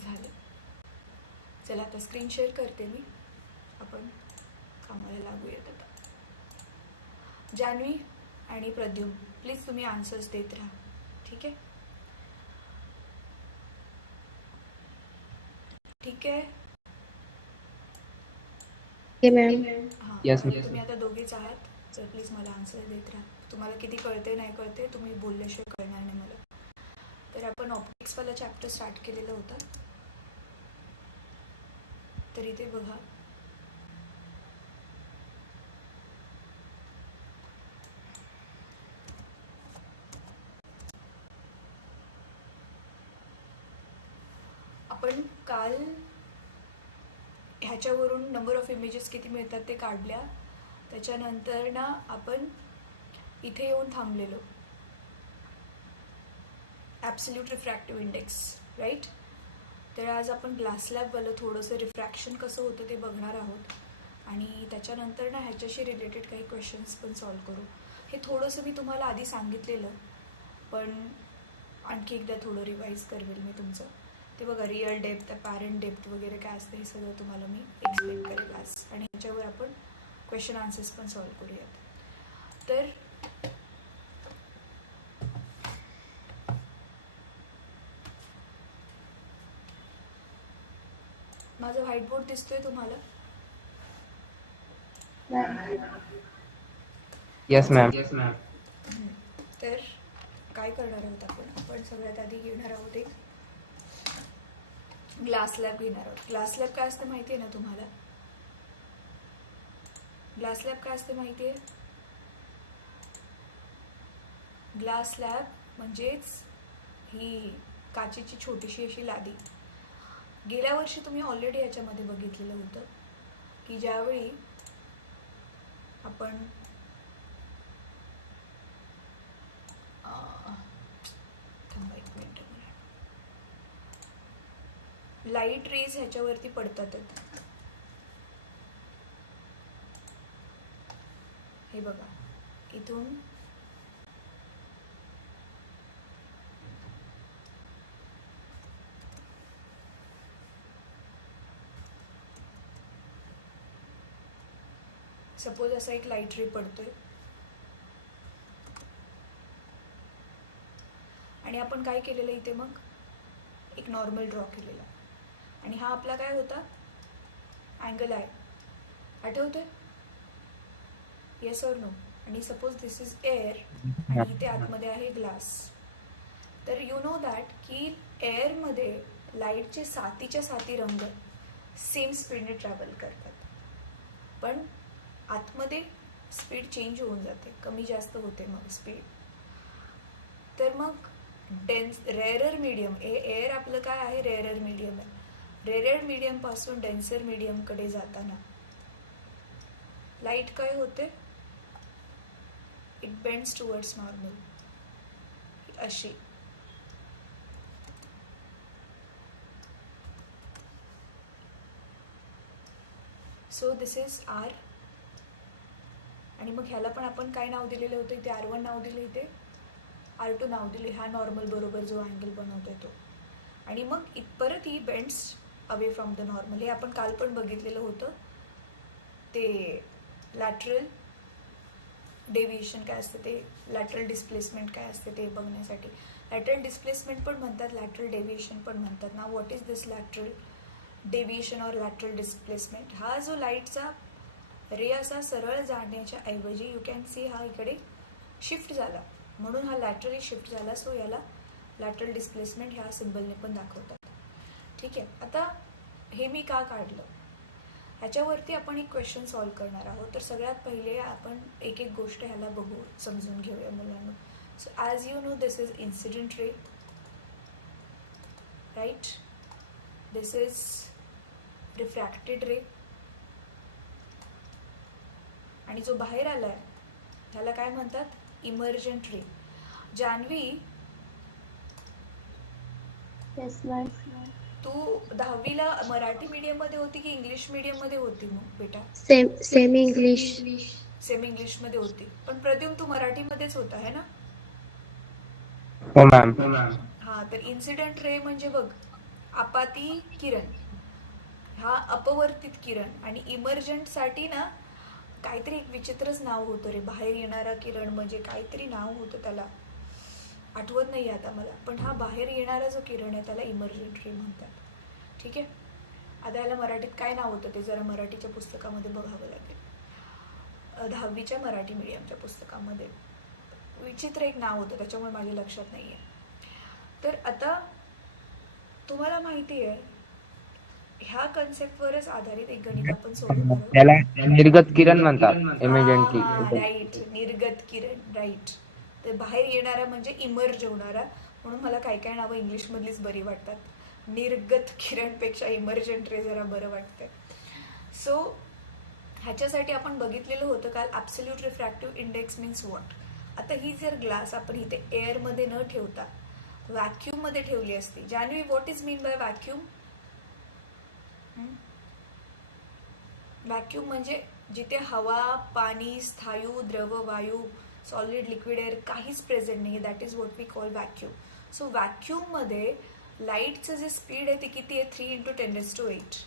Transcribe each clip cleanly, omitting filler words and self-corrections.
झालं. चला आता स्क्रीन शेअर करते मी, आपण कामाला लागूयात आता. जान्हवी आणि प्रद्युम्न, प्लीज तुम्ही आन्सर्स देत राहा, ठीक आहे? ठीक आहे. हां, तुम्ही आता दोघेच आहात, तर प्लीज मला आन्सर देत राहा. तुम्हाला किती कळते नाही कळते तुम्ही बोलल्याशिवाय कळणार नाही मला. तर आपण ऑप्टिक्सवाला चॅप्टर स्टार्ट केलेला होता, तर इथे बघा. आपण काल ह्याच्यावरून नंबर ऑफ इमेजेस किती मिळतात ते काढल्या, त्याच्यानंतर ना आपण इथे येऊन थांबलेलो, ॲब्सोल्यूट रिफ्रॅक्टिव्ह इंडेक्स, राईट? तर आज आपण ग्लास लॅबवालं थोडंसं रिफ्रॅक्शन कसं होतं ते बघणार आहोत, आणि त्याच्यानंतर ना ह्याच्याशी रिलेटेड काही क्वेश्चन्स पण सॉल्व करू. हे थोडंसं मी तुम्हाला आधी सांगितलेलं, पण आणखी एकदा थोडं रिवाईज करवेल मी तुमचं. ते बघा, रिअल डेप्थ, अपॅरंट डेप्थ वगैरे काय असतं हे सगळं तुम्हाला मी एक्सप्लेन करेल आज, आणि ह्याच्यावर आपण क्वेश्चन आन्सर्स पण सॉल्व करूयात. तर माझा व्हाईट बोर्ड दिसतोय तुम्हाला? Yes ma'am. तर काय करणार आहोत आपण सगळ्यात आधी घेणार आहोत एक ग्लास लॅब घेणार आहोत. ग्लास लॅब काय असतं माहिती आहे ना तुम्हाला? ग्लास लॅब काय असते माहिती आहे? ग्लास लॅब म्हणजेच ही काचेची छोटीशी अशी लादी. गेल्या वर्षी तुम्ही ऑलरेडी याच्यामध्ये बघितलेलं होतं की ज्यावेळी आपण थांबा एक मिनिट, लाईट रेज ह्याच्यावरती पडतात. हे बघा, इथून सपोज असा एक लाईट रे पडतोय, आणि आपण काय केलेलं इथे, मग एक नॉर्मल ड्रॉ केलेला, आणि हा आपला काय होता, अँगल आहे, आठवतोय? Yes or no? आणि सपोज दिस इज एअर, आणि इथे आतमध्ये आहे ग्लास. तर यू नो दॅट की एअरमध्ये लाईटचे सातीच्या साती रंग सेम स्पीडने ट्रॅव्हल करतात, पण आतमध्ये स्पीड चेंज होऊन जाते, कमी जास्त होते मग स्पीड. तर मग रेअरर मीडियम, एअर आपलं काय आहे, रेअरर मीडियम आहे. रेअरर मीडियम पासून डेन्सर मीडियमकडे जाताना लाईट काय होते, इट बेंड्स टुवर्ड्स नॉर्मल, अशी. सो दिस इज आर, आणि मग ह्याला पण आपण काय नाव दिलेलं होतं, इथे R1 नाव दिले, इथे R2 नाव दिले, हा नॉर्मल बरोबर जो अँगल बनवतोय तो. आणि मग परत ही bends away from the normal. हे आपण काल पण बघितलेलं होतं, ते लॅटरल डेव्हिएशन काय असते, ते लॅटरल डिस्प्लेसमेंट काय असते ते बघण्यासाठी. लॅटरल डिस्प्लेसमेंट पण म्हणतात, लॅटरल डेव्हिएशन पण म्हणतात ना. What is this lateral deviation और लॅटरल डिस्प्लेसमेंट? हा जो लाईटचा रे असा सरळ जाण्याच्या ऐवजी यू कॅन सी हा इकडे शिफ्ट झाला, म्हणून हा लॅटरली शिफ्ट झाला. सो याला लॅटरल डिस्प्लेसमेंट ह्या सिम्बलने पण दाखवतात, ठीक आहे? आता हे मी का काढलं, ह्याच्यावरती आपण एक क्वेश्चन सॉल्व करणार आहोत. तर सगळ्यात पहिले आपण एक एक गोष्ट ह्याला बघू, समजून घेऊया मुलांना. So as you know, this is incident ray, right? This is refracted ray, आणि जो बाहेर आलाय ह्याला काय म्हणतात, इमर्जंट रे. जान्हवी, तू 10वीला मराठी मीडियम मध्ये होती की इंग्लिश मीडियम मध्ये होती मग बेटा? Semi English. सेमी इंग्लिश मध्ये होती. पण प्रद्युम्न तू मराठी मध्येच होता है ना? हो मॅम. हा, तर इन्सिडेंट रे म्हणजे बघ, आपाती किरण, हा अपवर्तित किरण. आणि इमर्जंटसाठी ना काहीतरी एक विचित्रच नाव होतं रे, बाहेर येणारा किरण म्हणजे काहीतरी नाव होतं त्याला, आठवत नाही आता मला. पण हा बाहेर येणारा जो किरण आहे त्याला इमर्जंट रे म्हणतात. ठीक आहे. आता याला मराठीत काय नाव होतं ते जरा मराठीच्या पुस्तकामध्ये बघावं लागेल. 10वीच्या मराठी मीडियमच्या पुस्तकामध्ये विचित्र एक नाव होतं, त्याच्यामुळे माझ्या लक्षात नाही आहे. तर आता तुम्हाला माहिती आहे ह्या कन्सेप्टवरच आधारित एक गणित आपण सोडवणार आहोत. त्याला निर्गत किरण म्हणतात इमेजंटली. राईट, निर्गत किरण, राईट. तर बाहेर येणारा म्हणजे इमर्ज होणारा, म्हणून मला काय काय नावं इंग्लिशमधलीच बरी वाटतात. निर्गत किरणपेक्षा इमर्जंट रे जरा बरं वाटतंय. सो ह्याच्यासाठी आपण बघितलेलं होतं काल absolute refractive index means what. आता ही जर ग्लास आपण इथे एअरमध्ये न ठेवता व्हॅक्यूममध्ये ठेवली असती. Janhavi, what is mean by vacuum? Vacuum म्हणजे जिथे हवा, पाणी, स्थायू, द्रव, वायू, सॉलिड, लिक्विड, एअर काहीच प्रेझेंट नाही, that is what we call vacuum. So व्हॅक्यूममध्ये लाईटचं जे स्पीड आहे ते किती आहे? 3 × 10⁸.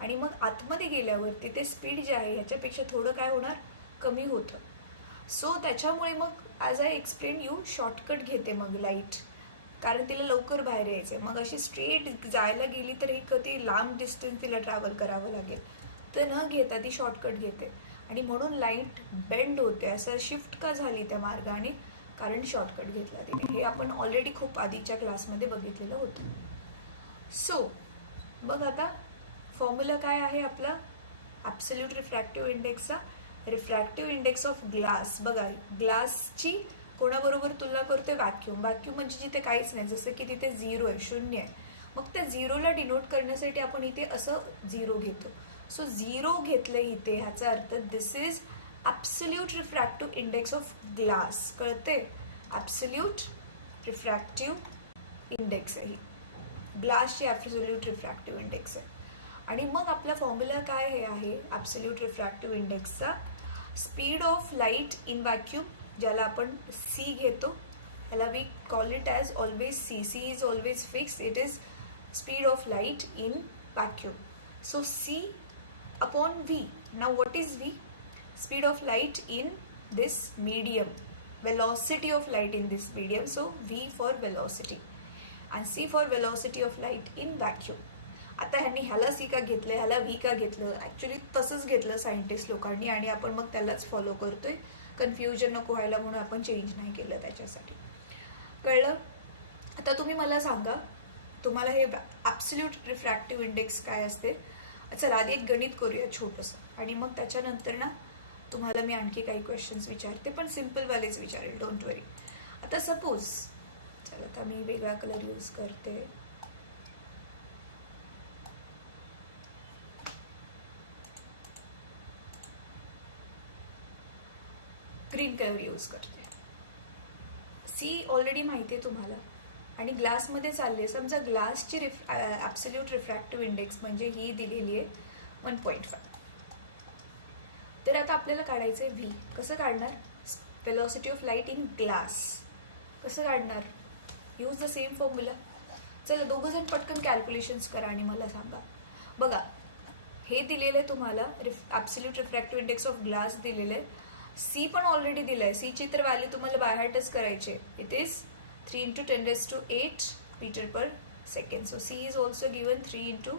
आणि मग आतमध्ये गेल्यावर तिथे स्पीड जे आहे ह्याच्यापेक्षा थोडं काय होणार? कमी होतं. सो त्याच्यामुळे मग as I explain you shortcut घेते मग लाईट, कारण तिला लवकर बाहेर यायचं आहे. मग अशी स्ट्रेट जायला गेली तर एक ती लांब डिस्टन्स तिला ट्रॅव्हल करावं लागेल, तर न घेता ती शॉर्टकट घेते. आणि म्हणून लाईट बेंड होते, असं शिफ्ट का झाली त्या मार्गाने? कारण शॉर्टकट घेतला तिने. हे आपण ऑलरेडी खूप आधीच्या क्लासमध्ये बघितलेलं होतं. सो बघ आता फॉर्म्युला काय आहे आपला ॲब्सोल्यूट रिफ्रॅक्टिव्ह इंडेक्सचा? Refractive index of glass. बघा, ग्लासची कोणाबरोबर तुलना करतोय? व्हॅक्यूम. व्हॅक्यूम म्हणजे जिथे काहीच नाही, जसं की तिथे 0 आहे, 0 आहे. मग त्या 0ला डिनोट करण्यासाठी आपण इथे असं 0 घेतो. सो 0 घेतलं इथे, ह्याचा अर्थ this is absolute refractive index of glass. कळते? ॲब्सोल्यूट रिफ्रॅक्टिव्ह इंडेक्स आहे ही, ग्लासची ॲब्सोल्यूट रिफ्रॅक्टिव्ह इंडेक्स आहे. आणि मग आपला फॉर्म्युला काय हे आहे ॲब्सोल्यूट रिफ्रॅक्टिव्ह इंडेक्सचा? Speed of light in vacuum, ज्याला आपण सी घेतो, ह्याला we call it as always C. C is always fixed, it is speed of light in vacuum. So C upon V. Now what is V? Speed of light in this medium, velocity of light in this medium. So V for velocity and C for velocity of light in vacuum. आता ह्यांनी ह्याला C का घेतलं, ह्याला V का घेतलं? Actually तसंच घेतलं सायंटिस्ट लोकांनी आणि आपण मग त्यालाच फॉलो करतोय. कन्फ्युजन नको व्हायला म्हणून आपण चेंज नाही केलं त्याच्यासाठी. कळलं? आता तुम्ही मला सांगा तुम्हाला हे ॲब्सोल्यूट रिफ्रॅक्टिव्ह इंडेक्स काय असते? चला आधी एक गणित करूया छोटंसं, आणि मग त्याच्यानंतर ना तुम्हाला मी आणखी काही क्वेश्चन्स विचारते, पण सिम्पलवालेच विचारेल, डोंट वरी. आता सपोज, चला आता मी वेगळा कलर यूज करते. ग्रीन कलर यूज करते. सी ऑलरेडी माहिती आहे तुम्हाला, आणि ग्लासमध्ये चालले. समजा ग्लासची ॲब्सोल्यूट रिफ्रॅक्टिव्ह इंडेक्स म्हणजे ही दिलेली आहे 1.5. तर आता आपल्याला काढायचं आहे व्ही. कसं काढणार? Velocity of light in glass कसं काढणार? Use the same formula. चला दोघंजण पटकन कॅल्क्युलेशन्स करा आणि मला सांगा. बघा, हे दिलेलं आहे तुम्हाला absolute refractive index of glass दिलेलं आहे. सी पण ऑलरेडी दिलं आहे. सीची तर व्हॅल्यू तुम्हाला बाय हार्टच करायचे. It is 3 × 10⁸ meter per second. So C is also given 3 ×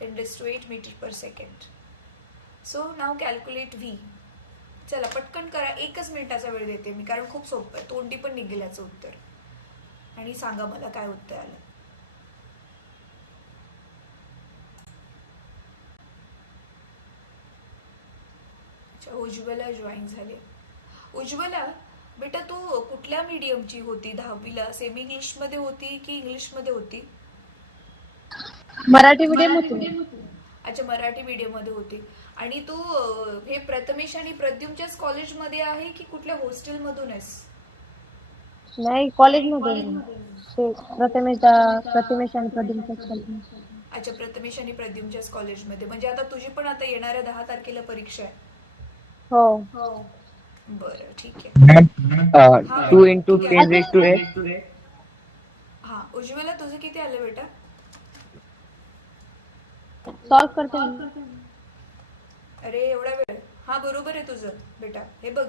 10⁸ meter per second. So now calculate V. चला पटकन करा, 1च मिनिटाचा वेळ देते मी, कारण खूप सोपं आहे. तोंडी पण निघेल याचं उत्तर. आणि सांगा मला काय उत्तर आलं. अच्छा, उज्ज्वला जॉईन झाले. उज्ज्वला बेटा, तू कुठल्या मीडियमची होती 10वीला? सेमी इंग्लिशमध्ये होती की इंग्लिशमध्ये होती? मराठी मीडियम होती. अच्छा, मराठी मीडियममध्ये होती. आणि तू हे प्रथमेश आणि प्रद्युमच्याच कॉलेजमध्ये आहे की कुठल्या हॉस्टेलमधून आहेस? नाही, कॉलेजमधून. प्रथमेश आणि प्रद्युमच्याच कॉलेज. अच्छा, प्रथमेश आणि प्रद्युमच्याच कॉलेजमध्ये. म्हणजे आता तुझी पण आता येणाऱ्या 10 तारखेला परीक्षा आहे? हो. बरं, ठीक आहे. 2 × 10⁸. हा, उज्ज्वला तुझं किती आलं बेटा? सॉल्व करते मी. अरे एवढा वेळ. हा बरोबर आहे तुझं बेटा. हे बघ,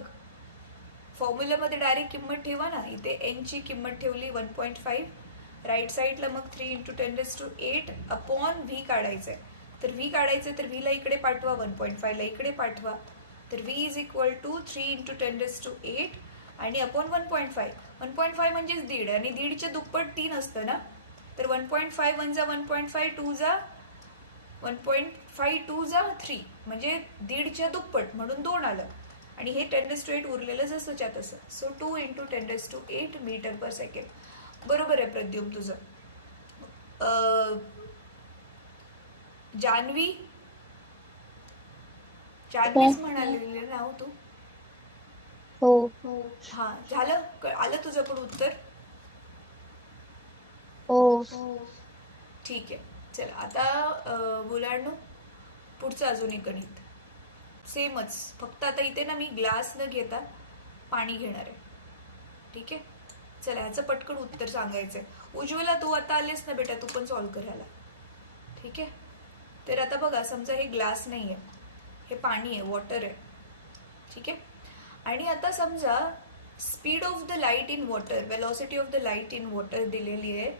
फॉर्म्युलामध्ये डायरेक्ट किंमत ठेवा ना. इथे एन ची किंमत ठेवली 1.5, राईट साईडला मग 3 इंटू 10⁸ अपॉन व्ही काढायचं आहे. तर व्ही काढायचं तर व्हीला इकडे पाठवा, 1.5ला इकडे पाठवा. तर V is equal to 3 into 10⁸ आणि अपॉन 1.5. 1.5 म्हणजेच दीड, आणि दीडच्या दुप्पट 3 असतं ना. तर 1.5 1 जा 1.5, 2 जा 1.5, 2 जा 3, म्हणजे दीडच्या दुप्पट म्हणून 2 आलं. आणि हे 10⁸ उरलेलं जसंच्या तसं. So 2 into 10⁸ meter per second. बरोबर आहे प्रद्युम तुझं. जान्हवी, जान्हवीच म्हणालेली नाव तू. हो हा झालं, आलं तुझं पण उत्तर. हो. ठीक आहे. चल आता मुलांनो, पुढचं अजून एक गणित सेमच, फक्त आता इथे ना मी ग्लास न घेता पाणी घेणार आहे. ठीक आहे. चला ह्याचं पटकन उत्तर सांगायचंय. उज्ज्वला तू आता आलीस ना बेटा, तू पण सॉल्व्ह कर ह्याला. ठीक आहे. तर आता बघा, समजा हे ग्लास नाही आहे, हे पाणी आहे, वॉटर आहे. ठीक आहे. आणि आता समजा speed of the light in water, velocity of the light in water दिलेली आहे.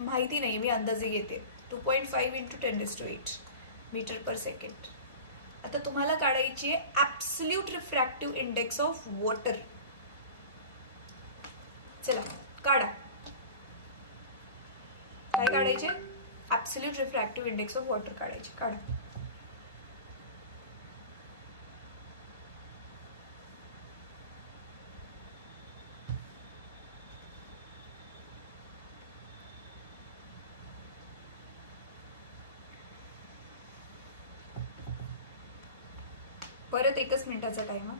माहिती नाही, मी अंदाजे घेते. 2.5 इंटू 10⁸ मीटर पर सेकंड. आता तुम्हाला काढायची आहे absolute refractive index of water. चला काढा. काय काढायचे? Absolute refractive index of water काढायचे. काढा. परत 1 मिनिटाचा टाइम. हा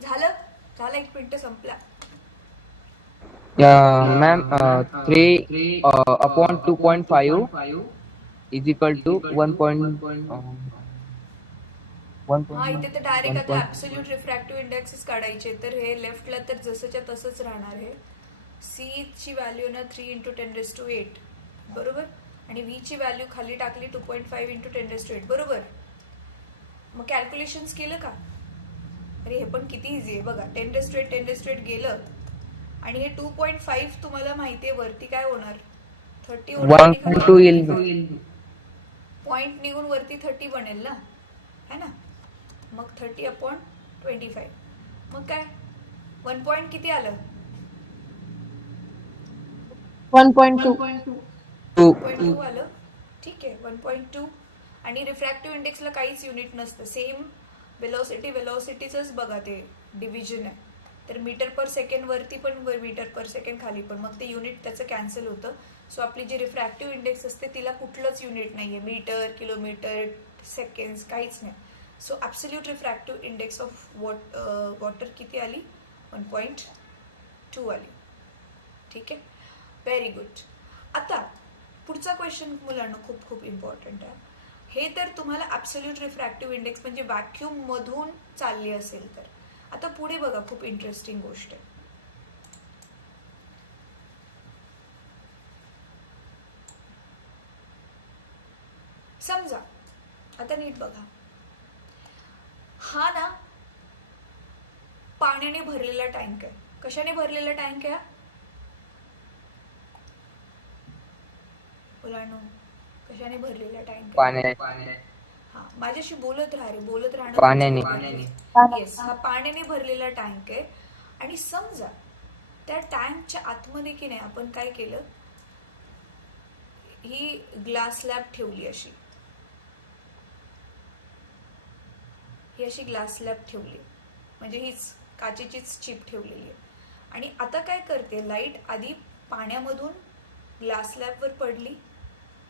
झालं. झालं, 1 मिनिट संपला. Ma'am 3 upon 2.5 is equal to 1. हा इथे तर डायरेक्ट आता ॲब्सोल्यूट रिफ्रॅक्टिव्ह इंडेक्सेस काढायचे. तर हे लेफ्टला तर जसंच्या तसंच राहणार आहे. सी ची व्हॅल्यू ना 3 इंटू 10⁸ बरोबर. आणि व्ही ची व्हॅल्यू खाली टाकली 2.5 इंटू 10⁸ बरोबर. मग कॅल्क्युलेशन्स केलं का? अरे हे पण किती इझी आहे बघा. 10⁸ गेलं आणि हे 2.5 तुम्हाला माहिती आहे वरती काय होणार, 30 होणार आणि खाली 1.2 येईल. पॉइंट निघून वरती 30 बनेल ना, है ना. मग 30 अपॉन 25. मग काय 1 पॉइंट किती आलं? 1.2. 1.2 आलं. ठीक आहे, 1.2. आणि रिफ्रॅक्टिव्ह इंडेक्सला काहीच युनिट नसतं. सेम वेलॉसिटीचंच बघा ते डिव्हिजन आहे. तर मीटर पर सेकंड वरती पण, मीटर पर सेकंड खाली पण, मग ते युनिट त्याचं कॅन्सल होतं. सो आपली जी रिफ्रॅक्टिव्ह इंडेक्स असते तिला कुठलंच युनिट नाही आहे, मीटर, किलोमीटर, सेकंड्स काहीच नाही. So absolute refractive index of water किती आली? 1.2 आली. ठीक आहे. Very good. आता पुढचा क्वेश्चन मुलांना खूप खूप इम्पॉर्टंट आहे. हे तर तुम्हाला ॲब्सल्यूट रिफ्रॅक्टिव्ह इंडेक्स म्हणजे व्हॅक्यूम मधून चालली असेल तर. आता पुढे बघा, खूप इंटरेस्टिंग गोष्ट आहे. समजा आता नीट बघा, हा ना पाण्याने भरलेला टँक आहे. कशाने भरलेला टँक आहे? मुलांनो, कशाने भरलेला टँक आहे? हा माझ्याशी बोलत राहा रे, बोलत राहणं पाण्याने. येस, हा पाण्याने भरलेला टँक आहे. आणि समजा त्या टँकच्या आतमध्ये की नाही आपण काय केलं, ही ग्लास स्लॅब ठेवली अशी. ही अशी ग्लास स्लॅब ठेवली, म्हणजे हीच काचेचीच चिप ठेवलेली आहे. आणि आता काय करते, लाईट आधी पाण्यामधून ग्लास स्लॅबवर पडली,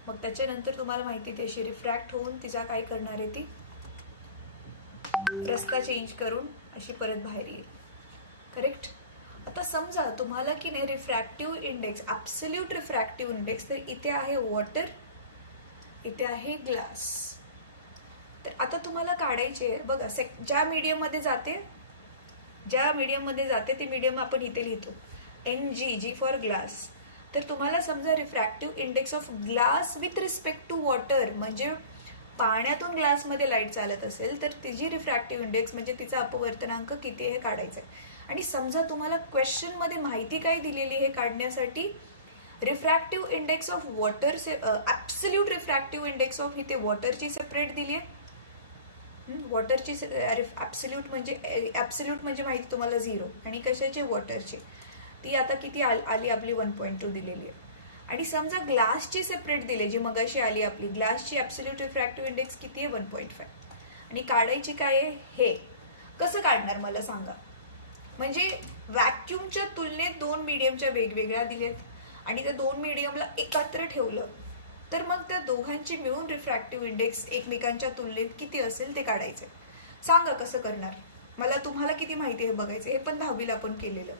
मग त्याच्यानंतर तुम्हाला माहिती ती अशी रिफ्रॅक्ट होऊन तिचा काय करणार आहे, ती रस्ता चेंज करून अशी परत बाहेर येईल. करेक्ट. आता समजा तुम्हाला की नाही refractive index, absolute refractive index, तर इथे आहे वॉटर, इथे आहे ग्लास. तर आता तुम्हाला काढायचे आहे बघा, ज्या मीडियममध्ये जाते ती मीडियम आपण इथे लिहितो NG, जी फॉर ग्लास. तर तुम्हाला समजा refractive index of glass with respect to water, म्हणजे पाण्यातून ग्लासमध्ये लाईट चालत असेल तर तिची रिफ्रॅक्टिव्ह इंडेक्स म्हणजे तिचा अपवर्तनांक किती हे काढायचं आहे. आणि समजा तुम्हाला क्वेश्चनमध्ये माहिती काय दिलेली हे काढण्यासाठी refractive index of water, absolute refractive index of इथे वॉटरची सेपरेट दिली आहे. वॉटरची ॲब्सोल्यूट म्हणजे माहिती तुम्हाला 0, आणि कशाची, वॉटरची, ती आता किती आली आपली 1.2 दिलेली आहे. आणि समजा ग्लासची सेपरेट दिली, जी मगाशी आली आपली ग्लासची ॲब्सोल्यूट रिफ्रॅक्टिव्ह इंडेक्स किती आहे, 1.5. आणि काढायची काय आहे, हे कसं काढणार मला सांगा. म्हणजे व्हॅक्यूमच्या तुलनेत 2 मीडियमच्या वेगवेगळ्या दिलेत आणि त्या 2 मीडियमला एकत्र ठेवलं, तर मग त्या दोघांची मिळून रिफ्रॅक्टिव्ह इंडेक्स एकमेकांच्या तुलनेत किती असेल ते काढायचं. सांगा कसं करणार. मला तुम्हाला किती माहिती आहे बघायचं. हे पण 10वीला आपण केलेलं,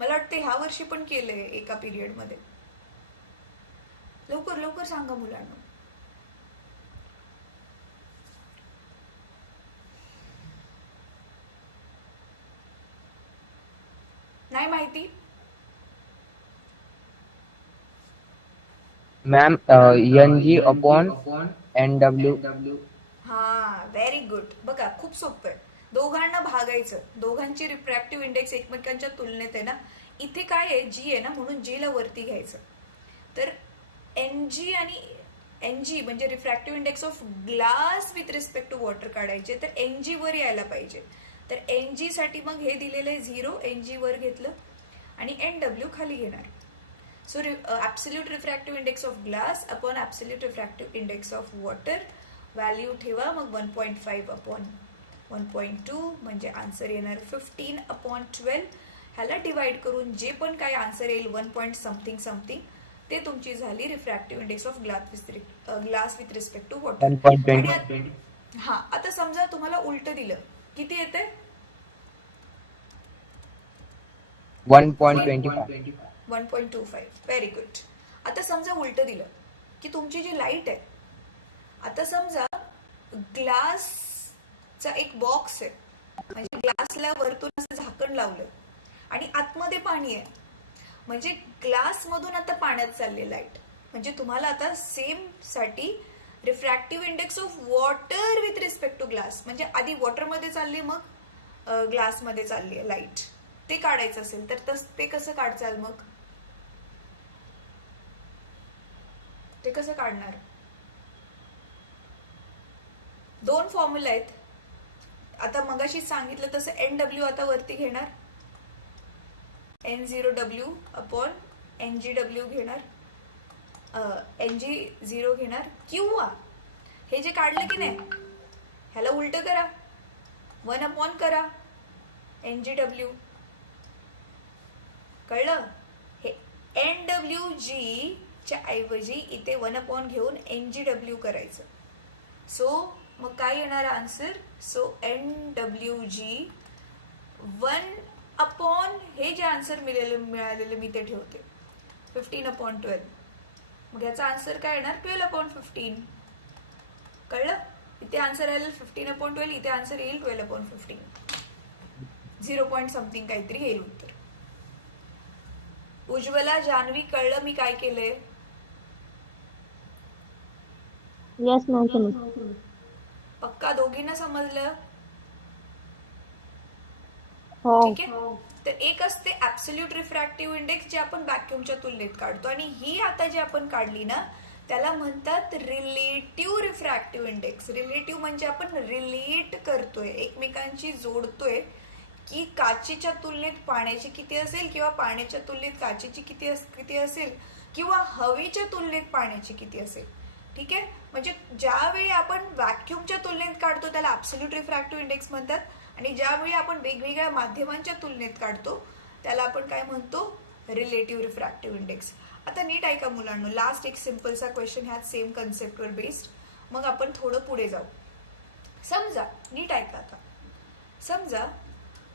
मला वाटतं ह्या वर्षी पण केलंय एका पिरियडमध्ये. लवकर लवकर सांगा मुलांना. नाही माहिती. Ma'am NG upon NW. हा, व्हेरी गुड. बघा खूप सोपं आहे. दोघांना भागायचं, दोघांची रिफ्रॅक्टिव्ह इंडेक्स एकमेकांच्या तुलनेत आहे ना. इथे काय आहे, जी आहे ना, म्हणून जी ला वरती घ्यायचं. तर NG आणि NG म्हणजे refractive index of glass with respect to water काढायचे, तर NG वर यायला पाहिजे. तर NG साठी मग हे दिलेलं आहे 0, NG वर घेतलं आणि NW खाली घेणार. So absolute refractive index of glass upon absolute refractive index of water, value ठेवा, मग 1.5 अपॉन 1.2 म्हणजे आन्सर येणार 15/12. ह्याला डिवाइड करून जे पण काय आन्सर येईल 1 समथिंग समथिंग, ते तुमची झाली refractive index of glass with respect to water. 1.20. हा, आता समजा तुम्हाला उलट दिलं, किती येते, 1.25. 1.25. Very good. आता समजा उलट दिलं की तुमची जी लाईट आहे, आता समजा ग्लासचा एक बॉक्स आहे, म्हणजे ग्लासला वरतून असं झाकण लावलं आणि आतमध्ये पाणी आहे, म्हणजे ग्लास मधून आता पाण्यात चालली लाईट. म्हणजे तुम्हाला आता सेम साठी refractive index of water with respect to glass, म्हणजे आधी वॉटरमध्ये चालली मग ग्लासमध्ये चालली आहे लाईट, ते काढायचं असेल तर ते कसं काढचाल, मग ते कसं काढणार. 2 फॉर्म्युला आहेत. आता मगाशी सांगितलं तसं NW आता वरती घेणार, N0W अपॉन NGW घेणार, NG0 घेणार, किंवा हे जे काढलं की नाही ह्याला उलट करा, 1 अपॉन करा NGW. कळलं. हे NWG च्या ऐवजी इथे 1 अपॉन घेऊन NGW करायचं. सो मग काय येणार आन्सर, सो NWG 1 अपॉन हे जे आन्सर मिळालेलं मी ते ठेवते 15/12. मग याचा आन्सर काय येणार, 12/15. कळलं. इथे आन्सर येईल 15/12, इथे आन्सर येईल 12/15. 0 समथिंग काहीतरी येईल उत्तर. उज्ज्वला, जान्हवी, कळलं मी काय केलंय. यस मॅम, समज. पक्का दोघींना समजलं. हो. ठीक आहे. तर एक असते ऍब्सोल्यूट रिफ्रॅक्टिव्ह इंडेक्स, जे आपण व्हॅक्यूमच्या तुलनेत काढतो, आणि ही आता जी आपण काढली ना त्याला म्हणतात रिलेटिव्ह रिफ्रॅक्टिव्ह इंडेक्स. रिलेटिव्ह म्हणजे आपण रिलेट करतोय, एकमेकांशी जोडतोय, की काचेच्या तुलनेत पाण्याची किती असेल, किंवा पाण्याच्या तुलनेत काचेची किती असेल, किंवा हवेच्या तुलनेत पाण्याची किती असेल. ठीक आहे. म्हणजे ज्यावेळी आपण व्हॅक्यूमच्या तुलनेत काढतो त्याला ॲब्सोल्यूट रिफ्रॅक्टिव्ह इंडेक्स म्हणतात, आणि ज्यावेळी आपण वेगवेगळ्या माध्यमांच्या तुलनेत काढतो त्याला आपण काय म्हणतो, रिलेटिव्ह रिफ्रॅक्टिव्ह इंडेक्स. आता नीट ऐका मुलांनो, लास्ट एक सिम्पलसा क्वेश्चन ह्या सेम कन्सेप्टवर बेस्ड, मग आपण थोडं पुढे जाऊ. समजा नीट ऐका आता, समजा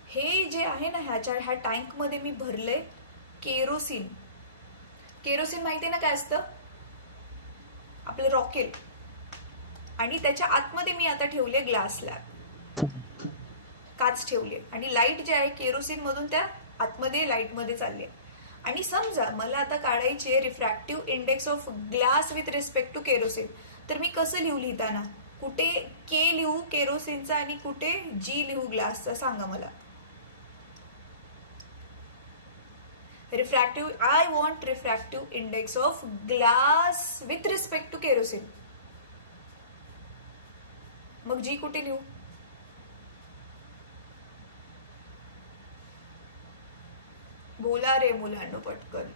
हे जे आहे ना ह्या टँकमध्ये मी भरलंय केरोसिन. केरोसिन माहिती आहे ना काय असतं, आपलं रॉकेल, आणि त्याच्या आतमध्ये मी आता ठेवले ग्लास स्लॅब, काच ठेवले, आणि लाईट जे आहे केरोसिन मधून त्या आतमध्ये लाईटमध्ये चालले. आणि समजा मला आता काढायची आहे refractive index of glass with respect to kerosene. तर मी कसं लिहू लिहिताना, कुठे के लिहू केरोसिनचा आणि कुठे जी लिहू ग्लासचा, सांगा मला. Refractive, I want refractive index of glass with respect to kerosene. मग जी कुठे लिहू, बोला रे मुलांनो पटकन.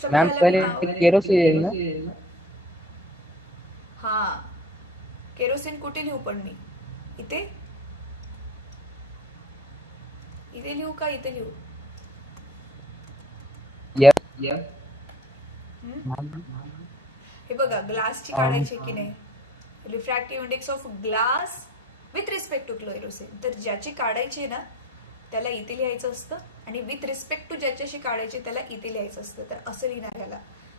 मैम पहले केरोसिन ना. हा, केरोसिन कुठे लिहू पण मी, इथे इथे लिहू का इथे लिहू? यस. हे बघा ग्लासची काढायची की नाही, refractive index of glass with respect to kerosene. तर ज्याची काढायची ना त्याला इथे लिहायचं असतं, आणि विथ रिस्पेक्ट टू ज्याच्याशी काढायचे त्याला इथे लिहायचं असतं. तर असं लिहिणार ह्याला.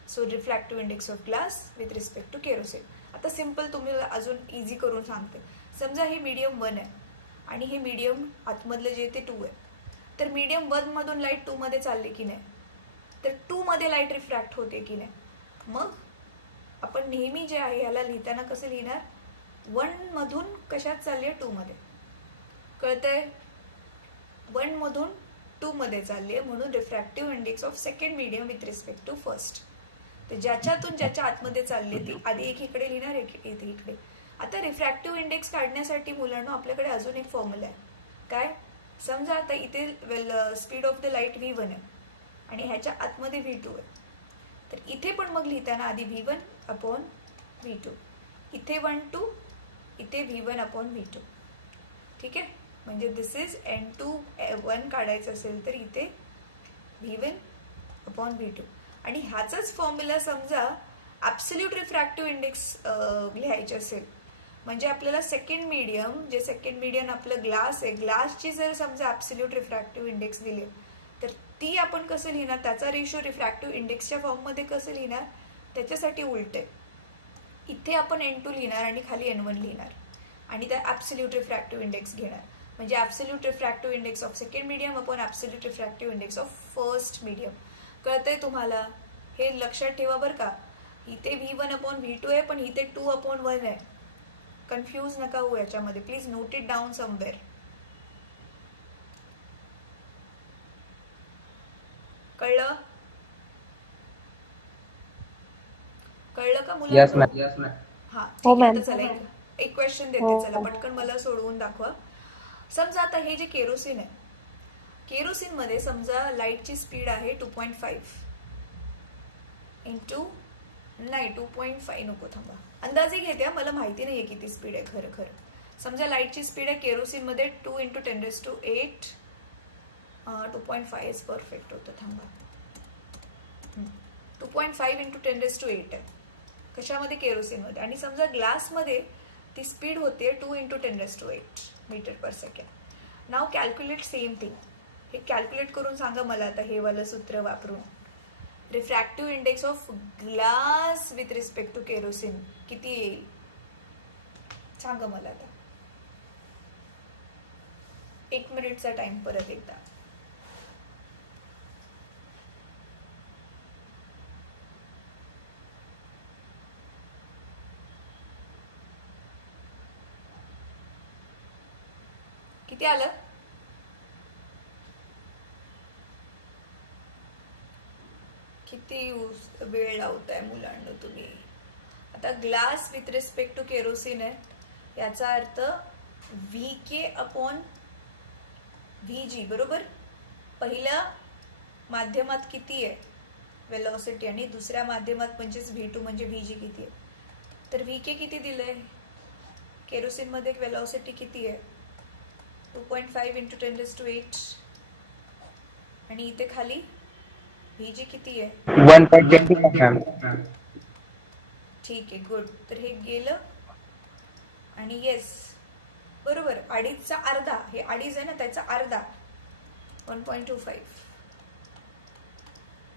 So refractive index of glass with respect to kerosene. आता सिम्पल तुम्हाला अजून इझी करून सांगते. समजा हे मीडियम 1 आहे आणि हे मीडियम आतमधलं जे ते 2 आहे. तर मीडियम 1 मधून लाईट 2 मध्ये चालली की नाही, तर 2 मध्ये लाईट रिफ्रॅक्ट होते की नाही. मग आपण नेहमी जे आहे ह्याला लिहिताना कसं लिहिणार, 1 मधून कशात चालली आहे, 2 मध्ये. कळतंय? 1 मधून 2 मध्ये चालली आहे, म्हणून refractive index of second medium with respect to first. तर ज्याच्यातून ज्याच्या आतमध्ये चालले ती आधी एक इकडे लिहिणार, एक इकडे. आता रिफ्रॅक्टिव्ह इंडेक्स काढण्यासाठी मुलांना आपल्याकडे अजून एक फॉर्म्युला आहे. काय? समजा आता इथे speed of the light V1 आहे आणि ह्याच्या आतमध्ये V2 आहे. तर इथे पण मग लिहिताना आधी V1 अपॉन V2, इथे 1 2, इथे V1 अपॉन V2. ठीक आहे. म्हणजे दिस इज N2 काढायचं असेल तर इथे V1 अपॉन V2. आणि ह्याचाच फॉर्म्युला समजा ॲब्सोल्यूट रिफ्रॅक्टिव्ह इंडेक्स लिहायचे असेल, म्हणजे आपल्याला सेकंड मीडियम आपलं ग्लास आहे, ग्लासची जर समजा ॲब्सोल्यूट रिफ्रॅक्टिव्ह इंडेक्स दिले तर ती आपण कसं लिहिणार, त्याचा रेशो रिफ्रॅक्टिव्ह इंडेक्सच्या फॉर्ममध्ये कसं लिहिणार, त्याच्यासाठी उलट आहे. इथे आपण N2 लिहिणार आणि खाली N1 लिहिणार आणि त्या ॲब्सोल्यूट रिफ्रॅक्टिव्ह इंडेक्स घेणार. म्हणजे absolute refractive index of second medium upon absolute refractive index of first medium. कळतंय तुम्हाला? हे लक्षात ठेवा बरं का. इथे V1 अपॉन V2 आहे, पण इथे 2 अपॉन 1 आहे. कन्फ्यूज नका हो याच्यामध्ये. Please note it down somewhere. कळलं? कळलं का मुलांना? Yes ma'am. हा हो ठीक आहे. मॅम. आता चला एक क्वेश्चन देते, हो. चला पटकन मला सोडवून दाखवा. समजा आता हे जे केरोसिन आहे, केरोसिन मध्ये समजा लाईटची स्पीड आहे 2.5 इंटू, नाही 2.5 नको, थांबा अंदाजे घेते, मला माहिती नाहीये किती स्पीड आहे खरं खरं. समजा लाईटची स्पीड आहे केरोसिन मध्ये 2 × 10⁸. 2.5 इज परफेक्ट होतं, थांबा. 2.5 × 10⁸ आहे कशामध्ये, केरोसिनमध्ये. आणि समजा ग्लासमध्ये ती स्पीड होते 2 × 10⁸ meter per second. Now calculate same thing. हे कॅल्क्युलेट करून सांगा मला आता हे वालं सूत्र वापरून. Refractive index of glass with respect to kerosene किती येईल सांगा मला आता. 1 मिनिटचा टाइम परत एकदा. किती आलं? किती वेळ लावताय मुलांना तुम्ही. आता glass with respect to kerosene आहे, याचा अर्थ VK अपॉन VG बरोबर. पहिल्या माध्यमात किती आहे, वेलॉसिटी आणि दुसऱ्या माध्यमात म्हणजेच V2 म्हणजे VG किती आहे. तर VK किती दिलंय, केरोसिनमध्ये वेलॉसिटी किती आहे, 2.5 × 10⁸ आणि इथे खाली VG किती आहे, 1.25 मॅम. ठीक आहे, गुड. तर हे गेलं आणि येस बरोबर, अडीचचा अर्धा, हे अडीच आहे ना त्याचा अर्धा 1.25.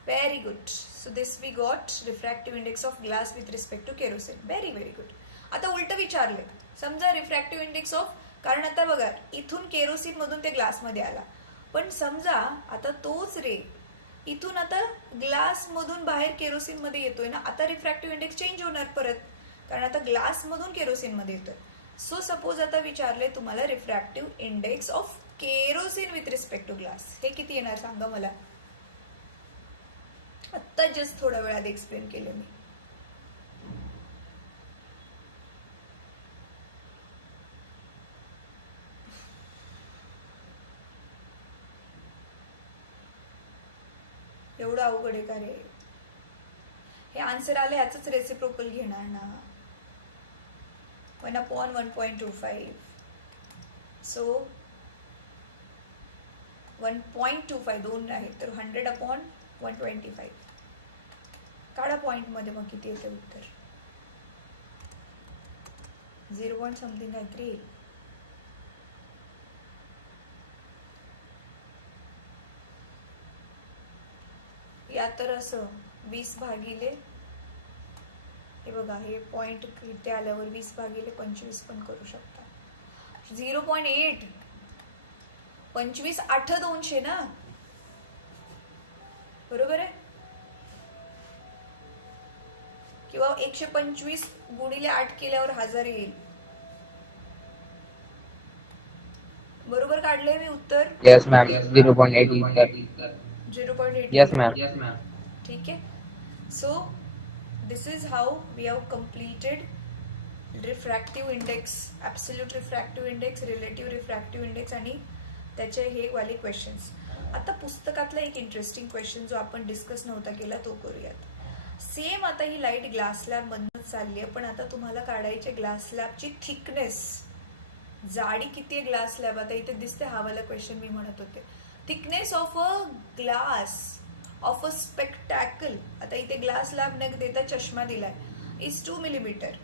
Very good. So this we got refractive index of glass with respect to kerosene. Very very good. आता उलट विचारले, समजा रिफ्रॅक्टिव्ह इंडेक्स ऑफ, कारण आता बघा इथून केरोसिन मधून ते ग्लासमध्ये आला, पण समजा आता तोच रे इथून आता ग्लास मधून बाहेर केरोसिन मध्ये येतोय ना, आता रिफ्रॅक्टिव्ह इंडेक्स चेंज होणार परत, कारण आता ग्लास मधून केरोसिन मध्ये येतोय. सो सपोज आता विचारले तुम्हाला refractive index of kerosene with respect to glass, हे किती येणार सांगा मला. आत्ता जस्ट थोड्या वेळात एक्सप्लेन केलं मी. एवढं अवघड आहे का रे, हे आन्सर आले ह्याच रेसिप्रोकल घेणार ना, 1/1.25. सो 1.25 दोन आहे तर 100/125. काढा पॉइंट मध्ये मग किती येते उत्तर, 0. समथिंग काहीतरी. या तर असं 20/, हे बघा हे पॉइंट इथे आल्यावर 20/25 पण करू शकता. 0.8, 25 8 200 ना, बरोबर आहे, किंवा 125 × 8 केल्यावर 1000 येईल. बरोबर काढले मी उत्तर. Yes ma'am, 0.8. 0.8. Yes ma'am. ठीक आहे. So this is how we have completed refractive index, absolute refractive index, relative refractive index आणि त्याचे हे वाले क्वेश्चन्स. आता पुस्तकातला एक इंटरेस्टिंग क्वेश्चन जो आपण डिस्कस नव्हता केला तो करूयात. सेम आता ही लाईट ग्लास स्लॅब मधूनच चालली आहे, पण आता तुम्हाला काढायचे ग्लास स्लॅबची थिकनेस, जाडी किती आहे ग्लास स्लॅब. आता इथे दिसते हा वाला क्वेश्चन मी म्हणत होते, thickness of a glass of a spectacle. आता इथे ग्लास स्लॅब न देता चष्मा दिलाय, is 2 millimetre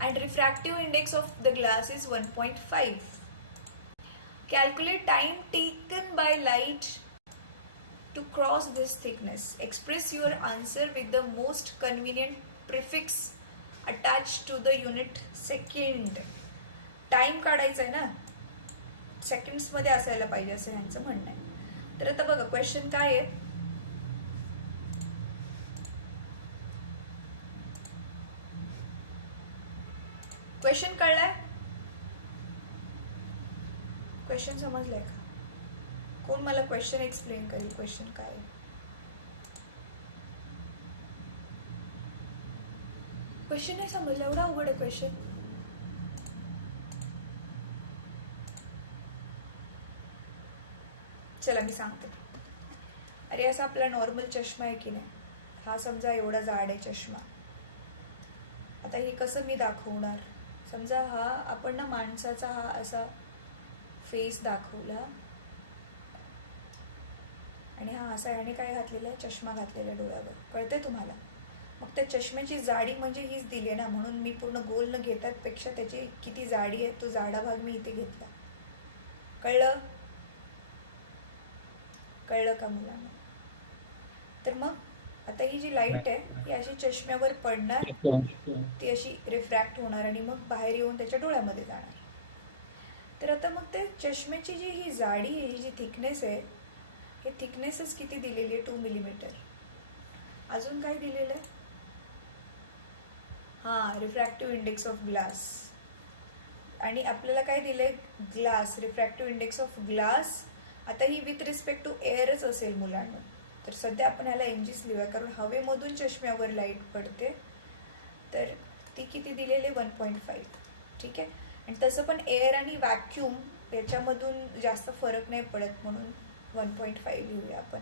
and refractive index of the glass is 1.5. Calculate time taken by light to cross this thickness. Express your answer with the most convenient prefix attached to the unit second. Time काढायचा आहे ना, seconds मध्ये असायला पाहिजे असं यांचं म्हणणं आहे. तर आता बघा क्वेश्चन काय आहे, क्वेश्चन कळलाय, क्वेश्चन समजलाय का, कोण मला क्वेश्चन एक्सप्लेन करेल, क्वेश्चन काय आहे. क्वेश्चन नाही समजलं, एवढा अवघड आहे क्वेश्चन. चला मी सांगते. अरे असा आपला नॉर्मल चष्मा आहे की नाही, हा समजा एवढा जाड आहे चष्मा. आता हे कसं मी दाखवणार, समजा हा आपण ना माणसाचा हा असा फेस दाखवला आणि हा असा याने काय घातलेला आहे, चष्मा घातलेला डोळ्यावर, कळतंय तुम्हाला. मग त्या चष्म्याची जाडी म्हणजे हीच दिली आहे ना, म्हणून मी पूर्ण गोल न घेतात पेक्षा त्याची किती जाडी आहे तो जाडा भाग मी इथे घेतला. कळलं, कळलं का मुलांना. तर मग आता ही जी लाईट आहे ही अशी चष्म्यावर पडणार, ती अशी रिफ्रॅक्ट होणार आणि मग बाहेर येऊन त्याच्या डोळ्यामध्ये जाणार. तर आता मग त्या चष्म्याची जी ही जाडी आहे, ही जी थिकनेस आहे, हे थिकनेसच किती दिलेली आहे, 2 मिलीमीटर. अजून काय दिलेलं आहे, हां रिफ्रॅक्टिव्ह इंडेक्स ऑफ ग्लास, आणि आपल्याला काय दिलंय, glass, refractive index of glass. आता ही विथ रिस्पेक्ट टू एअरच असेल मुलांना, तर सध्या आपण ह्याला एमजीच लिहूया, कारण हवेमधून चष्म्यावर लाईट पडते, तर ती किती दिलेली, 1.5. ठीक आहे. आणि तसं पण एअर आणि व्हॅक्यूम याच्यामधून जास्त फरक नाही पडत, म्हणून 1.5 लिहूया आपण.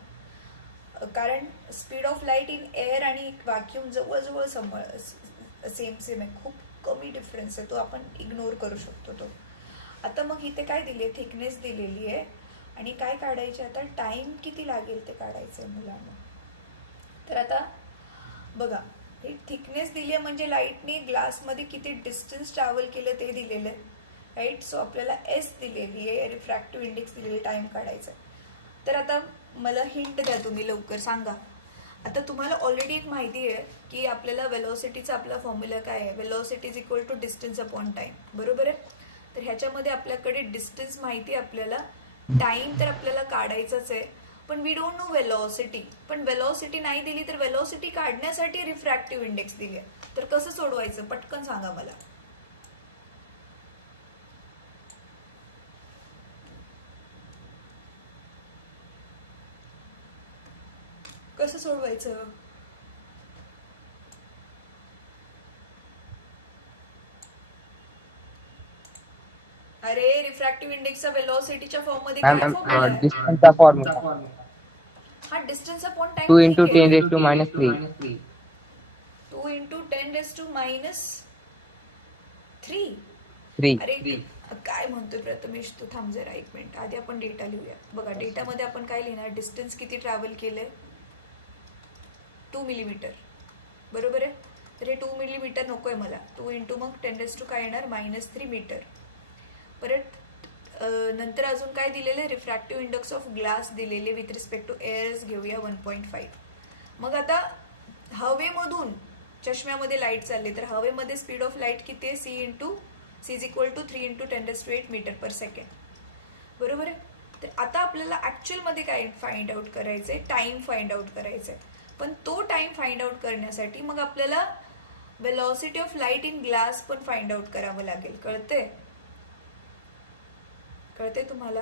कारण speed of light in air आणि व्हॅक्यूम जवळजवळ सेम आहे, खूप कमी डिफरन्स आहे, तो आपण इग्नोर करू शकतो तो. आता मग इथे काय दिली आहे, थिकनेस दिलेली आहे आणि काय काढायचे आता, टाइम किती लागेल ते काढायचं आहे मुलांना. तर आता बघा, ही थिकनेस दिली आहे म्हणजे लाईटने ग्लासमध्ये किती डिस्टन्स ट्रॅव्हल केलं ते दिलेलं आहे, राईट. सो आपल्याला एस दिलेली आहे, रिफ्रॅक्टिव्ह इंडेक्स दिलेली, टाइम काढायचा आहे. तर आता मला हिंट द्या तुम्ही, लवकर सांगा. आता तुम्हाला ऑलरेडी एक माहिती आहे की आपल्याला वेलॉसिटीचा आपला फॉर्म्युला काय आहे, velocity is equal to distance upon time, बरोबर आहे. तर ह्याच्यामध्ये आपल्याकडे डिस्टन्स माहिती आहे आपल्याला, टाइम तर आपल्याला काढायचाच आहे, पण वी डोंट नो वेलॉसिटी. पण वेलॉसिटी नाही दिली तर वेलॉसिटी काढण्यासाठी रिफ्रॅक्टिव्ह इंडेक्स दिली आहे. तर कसं सोडवायचं, पटकन सांगा मला. कसं सोडवायचं. अरे रिफ्रॅक्टिव्ह इंडेक्सचा वेलॉसिटीच्या फॉर्म मध्ये काय फॉर्म्युला आहे, डिस्टन्सचा फॉर्म्युला हा distance upon 2 time. into 10 raised to minus 3. 2 into 10 raised to minus 3. 3. अरे काय म्हणतोय प्रथमेश तू, थांब जरा एक मिनिट, आधी आपण डेटा लिहूया. बघा डेटामध्ये आपण काय लिहिणार, डिस्टन्स किती ट्रॅव्हल केलंय, 2 मिलीमीटर, बरोबर आहे. तर हे 2 मिलीमीटर नको आहे मला, 2 इंटू मग 10 रेज टू काय येणार, -3 मीटर. परत नंतर अजून काय दिलेलं आहे, रिफ्रॅक्टिव्ह इंडेक्स ऑफ ग्लास दिलेले विथ रिस्पेक्ट टू एअर्स घेऊया 1.5. मग आता हवेमधून चष्म्यामध्ये लाईट चालली, तर हवेमध्ये स्पीड ऑफ लाईट किती आहे, C is equal to 3 × 10⁸ meter per second, बरोबर आहे. तर आता आपल्याला ॲक्च्युअलमध्ये काय फाइंड आउट करायचं आहे, टाइम फाइंड आउट करायचं आहे. पण तो टाइम फाइंड आउट करण्यासाठी मग आपल्याला velocity of light in glass पण फाइंड आउट करावं लागेल. कळते तुम्हाला,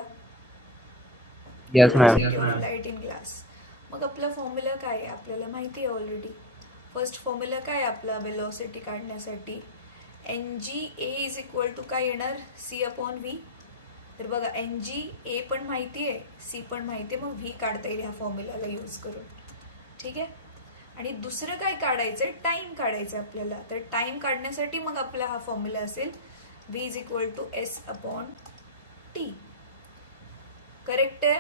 Yes, ma'am. Velocity of light in glass. मग आपला फॉर्म्युला काय आहे आपल्याला माहिती आहे ऑलरेडी. फर्स्ट फॉर्म्युला काय आहे आपला वेलॉसिटी काढण्यासाठी, NGA इज इक्वल टू काय येणार, C/V. तर बघा NGA पण माहिती आहे, C पण माहिती आहे, मग V काढता येईल ह्या फॉर्म्युलाला यूज करून, ठीक आहे. आणि दुसरं काय काढायचंय, टाइम काढायचं आपल्याला. तर टाइम काढण्यासाठी मग आपला हा फॉर्म्युला असेल V is equal to S/T. Correct आहे,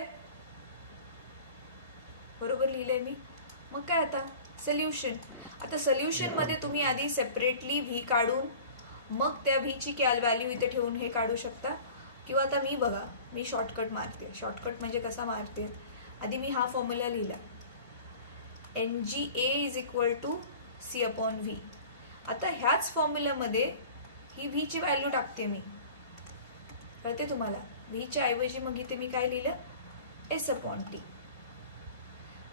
बरोबर लिहिलंय मी. मग काय आता सोल्युशन. आता सोल्युशन मध्ये तुम्ही आधी सेपरेटली V काढून मग त्या V ची व्हॅल्यू इथे ठेवून हे काढू शकता, किंवा आता मी बघा, मी शॉर्टकट मारते. शॉर्टकट म्हणजे कसा मारते, आधी मी हा फॉर्म्युला लिहिला, NGA is equal to C/V. आता ह्याच फॉर्म्युलामध्ये ही V ची व्हॅल्यू टाकते मी, कळते तुम्हाला. V च्या ऐवजी मग इथे मी काय लिहिलं, S/T.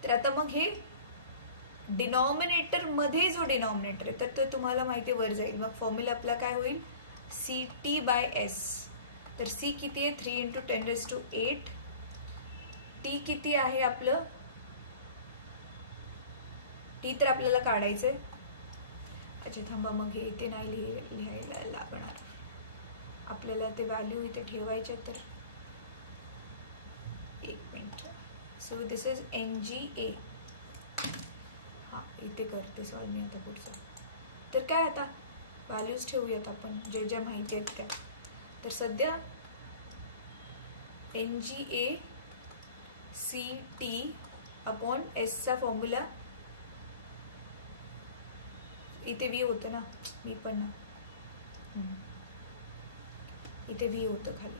तर आता मग हे डिनॉमिनेटर मध्ये जो डिनॉमिनेटर आहे तर तो तुम्हाला माहिती वर जाईल. मग फॉर्म्युला आपला काय होईल, CT/S. तर C किती आहे, 3 × 10⁸. T किती आहे आपलं, T तर आपल्याला काढायचंय. अच्छा थांबा, मग हे इथे नाही लिहायला लागणार आपल्याला, ते व्हॅल्यू इथे ठेवायचे. तर एक minute. So this is NGA. हां इथे करते सॉल्व मी आता पुढचा. तर काय आता व्हॅल्यूज ठेवूयात आपण जे ज्या माहिती आहेत त्या. तर सध्या NGA CT/S चा फॉर्म्युला इथे V होतं ना, मी पण ना इथे V होतं, खाली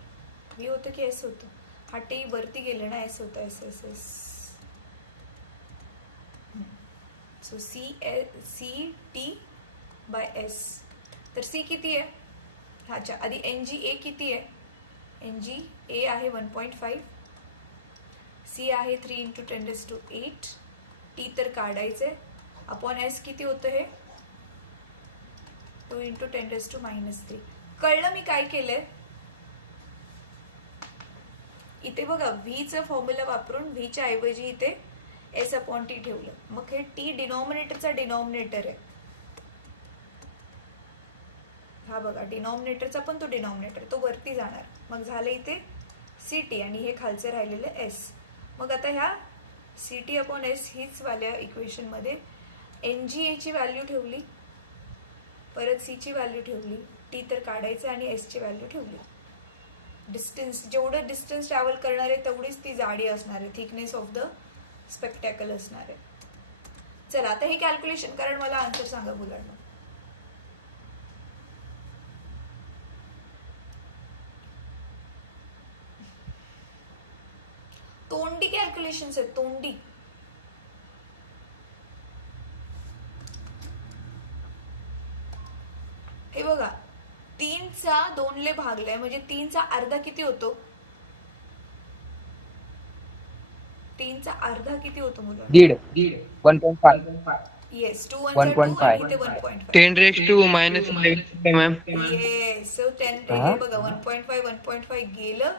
V होतं की S होतं, हा T वरती गेलं ना, S होतं, S. So CT/S. तर C किती आहे, अच्छा आधी NGA किती आहे, NGA आहे 1.5, C आहे 3 × 10⁸. T तर काढायचे, अपॉन S किती होतं, हे 2 × 10⁻³ कळलं मी काय केलंय इथे. बघा V चं फॉर्म्युला वापरून V च्या ऐवजी इथे S/T ठेवलं. मग हे T डिनॉमिनेटरचा डिनॉमिनेटर आहे, हा बघा डिनॉमिनेटरचा पण तो डिनॉमिनेटर, तो वरती जाणार. मग झालं इथे CT आणि हे खालचे राहिलेले S. मग आता ह्या सी टी अपॉन एस हीच वाल्या इक्वेशनमध्ये एन जी एची व्हॅल्यू ठेवली, परत सीची व्हॅल्यू ठेवली, टी तर काढायचं आणि एसची व्हॅल्यू ठेवली. डिस्टन्स, जेवढं डिस्टन्स ट्रॅव्हल करणार आहे तेवढीच ती जाडी असणार आहे, थिकनेस ऑफ द स्पेक्टॅकल असणार आहे. चला आता हे कॅल्क्युलेशन कारण मला आन्सर सांगा मुलांना. तोंडी कॅल्क्युलेशन्स आहेत, तोंडी. हे बघा, 3चा 2 भागलाय म्हणजे 3चा अर्धा किती होतो? 3चा अर्धा किती होतो मुलं? दीड 1.5. येस, 2 1 1.5. आणि इथे 1.5. 10 raised to minus 11 ma'am. Yes, so 10 हा? हे बघा 1.5 गेलं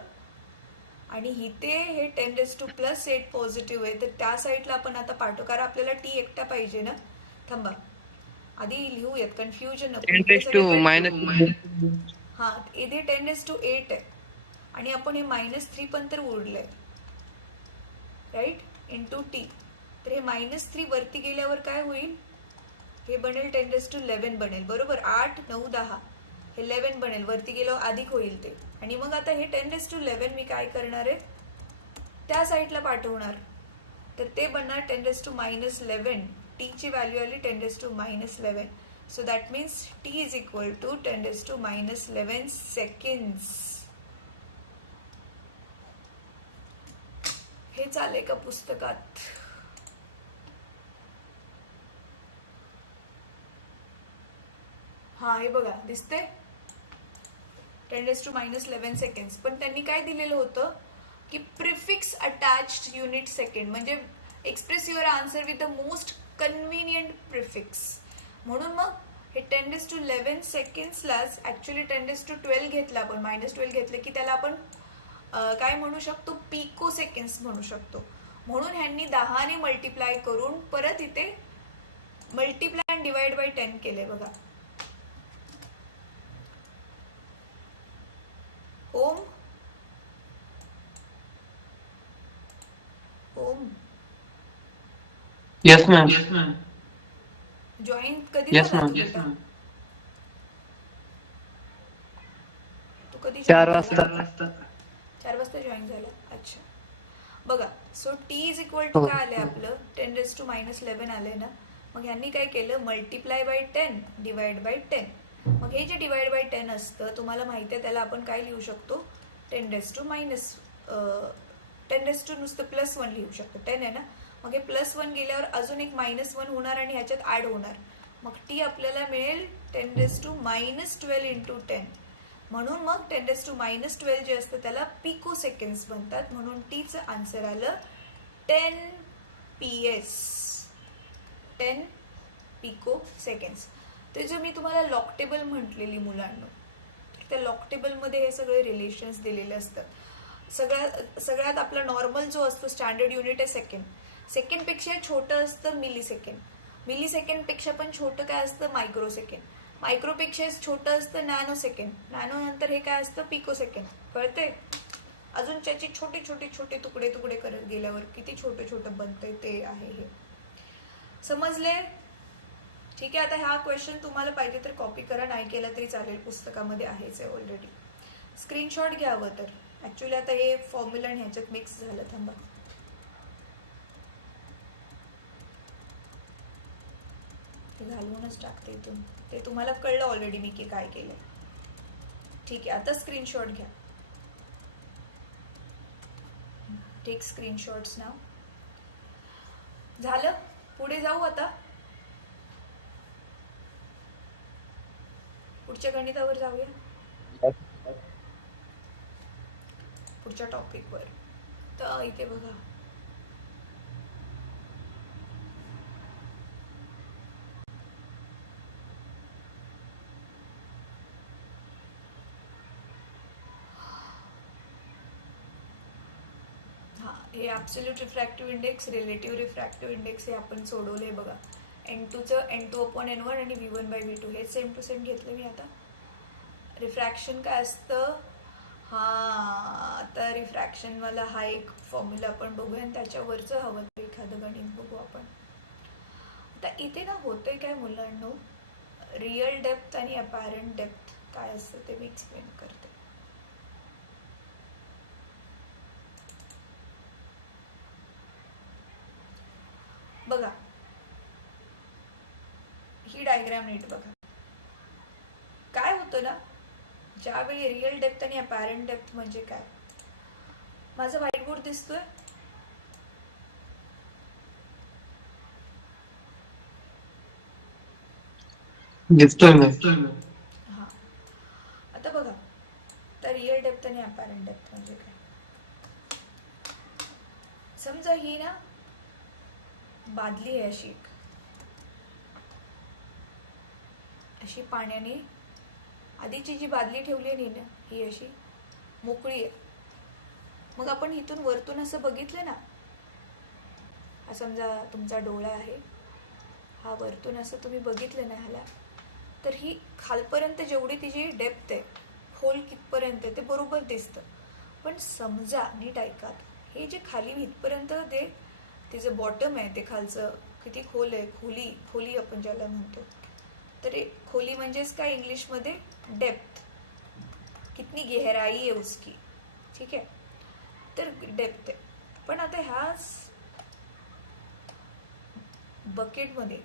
आणि इथे हे 10⁻+8 पॉझिटिव्ह आहे, तर त्या साईडला आपण आता पाठवू कारण आपल्याला टी एकटा पाहिजे ना. थांबा आधी लिहूयात, कन्फ्युजन 10 raised to minus. हा, इथे 10⁻8 आहे आणि आपण हे -3 पण तर उरलंय, राईट, इंटू टी. तर हे -3 वरती गेल्यावर काय होईल? हे बनेल 10⁻11 बनेल, बरोबर. 8 9 10 हे 11 बनेल, वरती गेल्यावर अधिक होईल ते. आणि मग आता हे 10⁻11 मी काय करणार आहे, त्या साईडला पाठवणार, तर ते बनणार 10⁻11. टीची व्हॅल्यू आली 10⁻11. So that means T is equal to 10⁻11 seconds. हे चालेल का पुस्तकात? हा, हे बघा दिसते 10⁻11 सेकंड्स. पण त्यांनी काय दिलेलं होतं की प्रिफिक्स अटॅच्ड युनिट सेकंड, म्हणजे express your answer with the most convenient prefix. म्हणून मग हे 10⁻11 सेकंड्सलाच ऍक्च्युली 10⁻12 घेतला आपण, -12 घेतले की त्याला आपण काय म्हणू शकतो, पिको सेकंड्स म्हणू शकतो. म्हणून ह्यांनी 10 ने मल्टिप्लाय करून परत इथे मल्टिप्लाय अँड डिवाइड बाय 10 केले बघा. Om Om Yes ma'am. Join कधी Yes झाला ma'am. तू बेटा? तू कधी 4 join झाला? वाजता. 4 वाजता जॉईन झाला. अच्छा, बघा. So T is equal to हो. काय आलंय आपलं 10⁻11 आलंय ना. मग ह्यांनी काय केलं, मल्टिप्लाय बाय 10 डिवाइड बाय 10. मग हे जे डिवाइड बाय 10 असतं तुम्हाला माहिती आहे, त्याला आपण काय लिहू शकतो, 10 नुसतं +1 लिहू शकतो. 10 आहे ना, मग हे +1 गेल्यावर अजून एक -1 होणार आणि ह्याच्यात ऍड होणार. मग टी आपल्याला मिळेल 10⁻12 इंटू 10. म्हणून मग 10⁻12 जे असतं त्याला पिको सेकंड्स बनतात. म्हणून टीचं आन्सर आलं 10 PS, 10 पिको सेकंड्स. ते जे मी तुम्हाला लॉक टेबल म्हटलेली मुलांना, तर त्या लॉक टेबलमध्ये हे सगळे रिलेशन्स दिलेले असतात. सगळ्यात आपला नॉर्मल जो असतो स्टँडर्ड युनिट आहे सेकंड. सेकंडपेक्षा छोटं असतं मिली सेकंड. मिली सेकंडपेक्षा पण छोटं काय असतं, मायक्रो सेकंड. मायक्रोपेक्षा छोटं असतं नॅनो सेकंड. नॅनो नंतर हे काय असतं, पिको सेकंड. कळते? अजून त्याचे छोटे छोटे छोटे तुकडे तुकडे करत गेल्यावर किती छोटं छोटं बनतंय ते आहे हे. समजले? ठीक आहे. आता हा क्वेश्चन तुम्हाला पाहिजे तर कॉपी करा, नाही केला तरी चालेल, पुस्तकामध्ये आहेच आहे ऑलरेडी. स्क्रीनशॉट घ्यावं तर. ऍक्च्युली आता हे फॉर्म्युला आणि ह्याच्यात मिक्स झालं. थांबा, ते घालवूनच टाकते इथून. ते तुम्हाला कळलं ऑलरेडी मी की काय केलंय. ठीक आहे, आता स्क्रीनशॉट घ्या. टेक स्क्रीनशॉट्स नाव. झालं, पुढे जाऊ आता. पुढच्या गणितावर जाऊया, पुढच्या टॉपिकवर. तर इथे बघा, हे absolute refractive index, relative refractive index हे आपण सोडवले बघा. N2चं N2/N1 आणि V1/V2 हे सेम टू सेम घेतलं मी. आता रिफ्रॅक्शन काय असतं, हां, आता रिफ्रॅक्शनवाला हा एक फॉर्म्युला आपण बघूया आणि त्याच्यावरचं हवं तर एखादं गणित बघू आपण. आता इथे ना होतंय काय मुलांनो, रिअल डेप्थ आणि अपॅरंट डेप्थ काय असतं ते मी एक्सप्लेन करते. बघा, ही डायग्राम नीट बघा. काय होतं ना, ज्यावेळी रिअल डेप्थ आणि अपॅरंट डेप्थ म्हणजे काय, माझा व्हाईट बोर्ड दिसतोय? दिसतोय मॅम. हा, आता बघा, तर रिअल डेप्थ आणि अपॅरंट डेप्थ म्हणजे काय. समजा ही ना बादली आहे अशी एक, अशी पाण्याने आधीची जी बादली ठेवली आहे ना ही अशी मोकळी आहे. मग आपण इथून वरतून असं बघितलं ना, हा समजा तुमचा डोळा आहे, हा वरतून असं तुम्ही बघितलं ना ह्याला, तर ही खालपर्यंत जेवढी तिची डेप्थ आहे, खोल कितपर्यंत आहे ते बरोबर दिसतं. पण समजा नीट ऐका, हे जे खाली इथपर्यंत ते तिचं बॉटम आहे, ते खालचं किती खोल आहे, खोली आपण ज्याला म्हणतो, तर खोली म्हणजेच काय इंग्लिशमध्ये डेप्थ, कितनी गहराई आहे उसकी, ठीक आहे, तर डेप्थ आहे. पण आता ह्याच बकेटमध्ये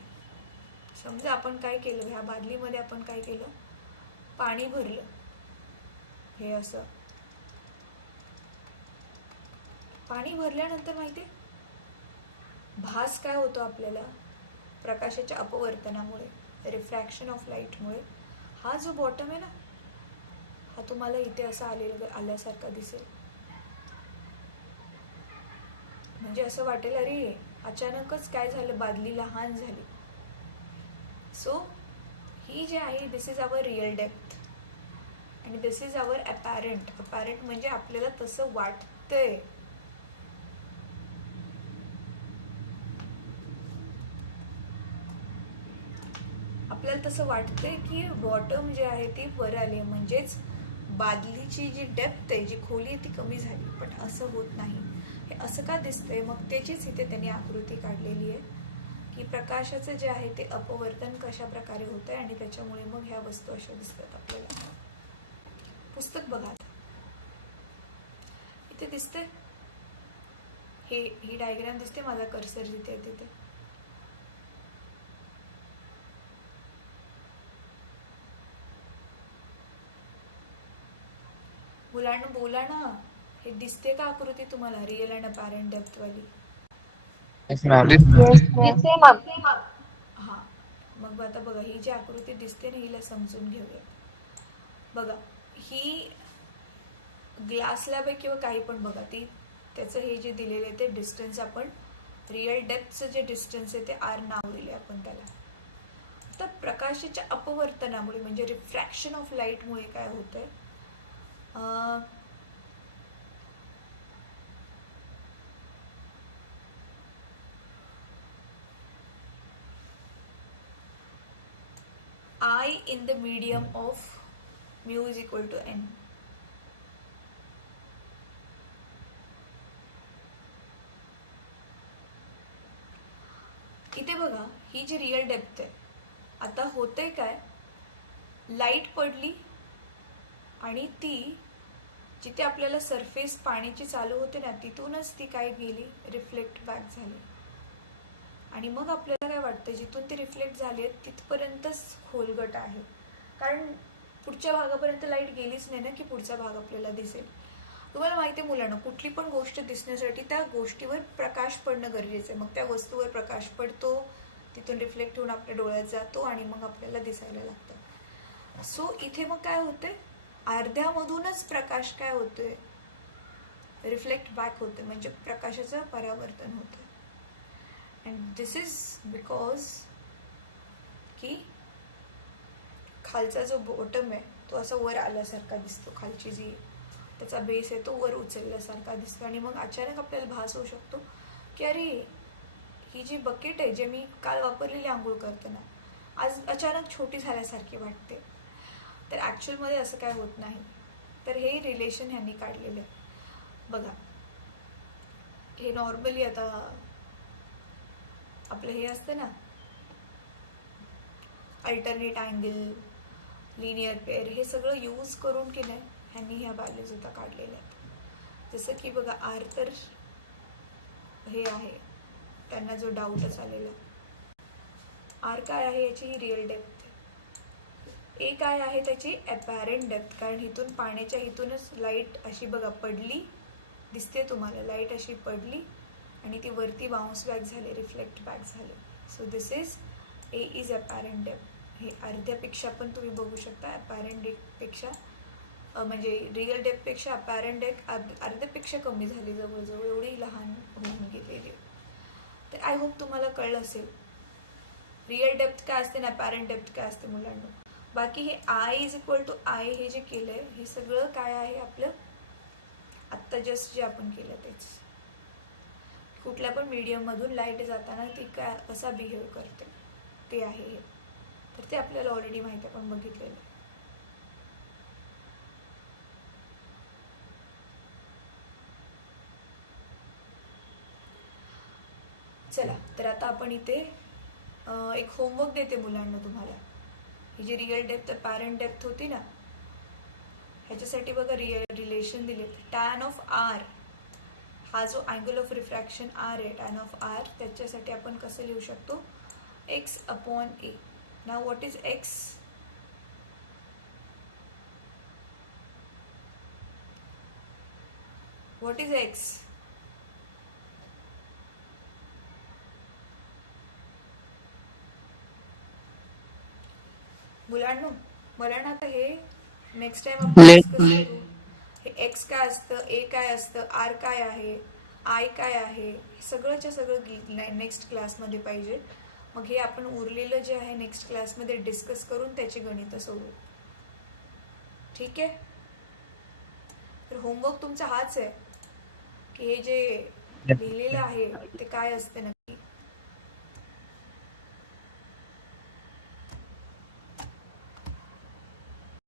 समजा आपण काय केलं, ह्या बादलीमध्ये आपण काय केलं, पाणी भरलं, हे असं पाणी भरल्यानंतर माहिती भास काय होतो आपल्याला, प्रकाशाच्या अपवर्तनामुळे, रिफ्रॅक्शन ऑफ लाईटमुळे हा जो बॉटम आहे ना, हा तुम्हाला इथे असा आल्यासारखा दिसेल. म्हणजे असं वाटेल अरे अचानकच काय झालं, बादली लहान झाली. सो ही जी आहे, दिस इज आवर रिअल डेप्थ आणि दिस इज आवर अपॅरंट. अपॅरंट म्हणजे आपल्याला तसं वाटतंय. आपल्याला तसं वाटतंय की बॉटम जे आहे ती वर आली, म्हणजेच बादलीची जी डेप्थ आहे, जी खोली आहे ती कमी झाली. पण असं होत नाही. हे असं का दिसतंय, मग त्याचीच इथे त्यांनी आकृती काढलेली आहे की प्रकाशाचं जे आहे ते अपवर्तन कशा प्रकारे होत आहे आणि त्याच्यामुळे मग ह्या वस्तू अशा दिसतात आपल्याला. पुस्तक बघा, इथे दिसते, ही डायग्राम दिसते, माझा कर्सर जिथे आहे तिथे. मुलांना बोला ना, हे दिसते का आकृती तुम्हाला, रिअल अँड अपॅरंट डेप्थ वाली? Yes, ma'am. दिसते मॅम. हा, मग आता बघा, ही जी आकृती दिसते ना, हिला समजून घेऊया. बघा, ही ग्लास लॅब आहे किंवा काही पण बघा, ती त्याचं हे जे दिलेलं आहे ते डिस्टन्स, आपण रिअल डेप्थचं जे डिस्टन्स आहे ते आर नाव दिले आपण त्याला. तर प्रकाशाच्या अपवर्तनामुळे म्हणजे रिफ्रॅक्शन ऑफ लाईटमुळे काय होतंय, I in the medium of mu is equal to n. इथे बघा, ही जी रिअल डेप्थ आहे, आता होतंय काय, लाईट पडली आणि ती जिथे आपल्याला सरफेस पाण्याची चालू होते ना, तिथूनच ती काय गेली, रिफ्लेक्ट बॅक झाली. आणि मग आपल्याला काय वाटतं, जिथून ते रिफ्लेक्ट झाले तिथपर्यंतच खोलगट आहे, कारण पुढच्या भागापर्यंत लाईट गेलीच नाही ना की पुढचा भाग आपल्याला दिसेल. तुम्हाला माहिती आहे मुलांना, कुठली पण गोष्ट दिसण्यासाठी त्या गोष्टीवर प्रकाश पडणं गरजेचं आहे. मग त्या वस्तूवर प्रकाश पडतो, तिथून रिफ्लेक्ट होऊन आपल्या डोळ्यात जातो आणि मग आपल्याला दिसायला लागतं. सो इथे मग काय होते, अर्ध्यामधूनच प्रकाश काय होतोय, रिफ्लेक्ट बॅक होते, म्हणजे प्रकाशाचं परावर्तन होतं. अँड दिस इज बिकॉज की खालचा जो बॉटम आहे तो असा वर आल्यासारखा दिसतो, खालची जी त्याचा बेस आहे तो वर उचलल्यासारखा दिसतो. आणि मग अचानक आपल्याला भास होऊ शकतो की अरे ही जी बकेट आहे, जे मी काल वापरलेली आंघोळ करताना, आज अचानक छोटी झाल्यासारखी वाटते. तर ॲक्च्युअलमध्ये असं काय होत नाही. तर हे रिलेशन ह्यांनी काढलेलं आहे बघा. हे नॉर्मली आता आपलं हे असतं ना अल्टरनेट अँगल, लिनियर पेअर, हे सगळं यूज करून की नाही ह्यांनी ह्या व्हॅल्यूज आता काढलेल्या आहेत. जसं की बघा आर तर हे आहे, त्यांना जो डाऊटच आलेला आर काय आहे याची ही रिअल डेप्थ, ए काय आहे त्याची ॲपॅरेंट डेप्थ, कारण इथून पाण्याच्या इथूनच लाईट अशी बघा पडली, दिसते तुम्हाला लाईट अशी पडली आणि ती वरती बाउन्स बॅक झाले, रिफ्लेक्ट बॅक झाले. So this is A is apparent depth. हे अर्ध्यापेक्षा पण तुम्ही बघू शकता, ॲपॅरेंट डेप्थपेक्षा म्हणजे रिअल डेप्थपेक्षा ॲपॅरेंट डेप्थ अर्ध्यापेक्षा कमी झाली, जवळजवळ एवढी लहान होऊन गेलेली. तर आय होप तुम्हाला कळलं असेल रिअल डेप्थ काय असते ना ॲपॅरेंट डेप्थ काय असते मुलांना. बाकी हे I is equal to I हे जे केलं आहे हे सगळं काय आहे आपलं आत्ता जस्ट जे आपण केलं तेच. कुठल्या पण मीडियममधून लाईट जाताना ती काय कसा बिहेव करते ते आहे हे. तर ते आपल्याला ऑलरेडी माहिती आहे, आपण बघितलेलं आहे. चला तर आता आपण इथे एक होमवर्क देते मुलांना तुम्हाला. ही जी रिअल डेप्थ ॲपॅरेंट डेप्थ होती ना ह्याच्यासाठी बघा रिलेशन दिले. टॅन ऑफ आर हा जो अँगल ऑफ रिफ्रॅक्शन आर आहे, टॅन ऑफ आर, त्याच्यासाठी आपण कसं लिहू शकतो x upon A. Now what is x? What is x? मुलांनो मला ना आता हे नेक्स्ट टाइम आपण डिस्कस करू. हे एक्स काय असतं, ए काय असतं, आर काय आहे, आय काय आहे, हे सगळंच्या सगळं नेक्स्ट क्लासमध्ये पाहिजे. मग हे आपण उरलेलं जे आहे नेक्स्ट क्लासमध्ये डिस्कस करून त्याची गणितं सोडवू. ठीक आहे. तर होमवर्क तुमचा हाच आहे की हे जे लिहिलेलं आहे ते काय असते ना